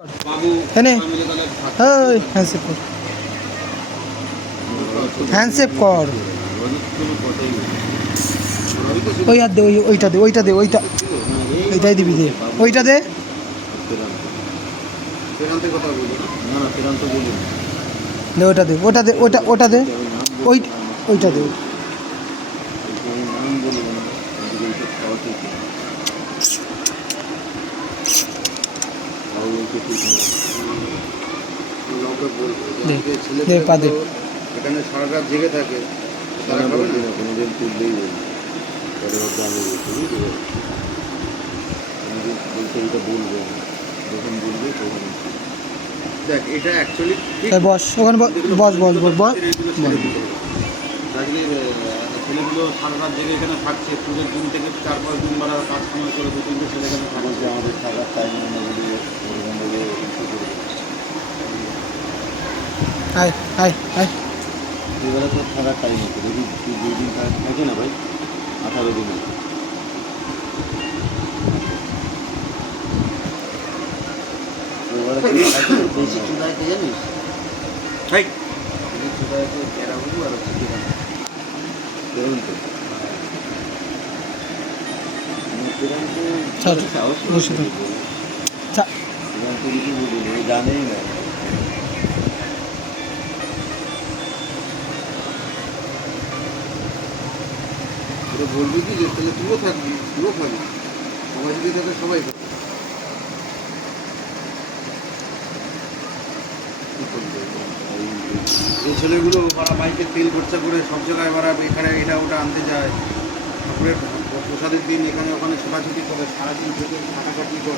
এনে ওই হ্যান্ডশেপ কর ওই হাত দে ওইটা দে এইটাই দিবি দে ওইটা দে ওটা দে ওইটা দে পা দে এখানে সারা রাত জেগে থাকে তারা খাবে না কোনোদিন তুললেই বলি পরে হয়তো আমি বলতে বলবো যখন বলবে তখন দেখ এটা অ্যাকচুয়ালি বস ওখানে বস আজকে ছেলেগুলো সারা রাত জেগে এখানে থাকছে পুজোর দিন থেকে 4-5 দিন মারা কাজ সময় করে 2-3টে ছেলে এখানে থাকছে আমাদের থাকার টাইম এবারে তো থাকার টাইম আছে যদি 2 দিন থাকে না ভাই 18 দিন এবারে বেশি চুলাইতে জানিস ভাই চুলাইতে কেরাবু আর জানেই না বলবি কি যে তাহলে তুইও থাকবি সবাই যদি থাকে সবাই থাকবে যে ছেলেগুলো মারা বাইকে তেল খরচা করে সব জায়গায় মারা এখানে এটা ওটা আনতে যায় ঠাকুরের প্রসাদের দিন এখানে ওখানে ছোটাছুটি করে সারাদিন থেকে খাটাখাটি করে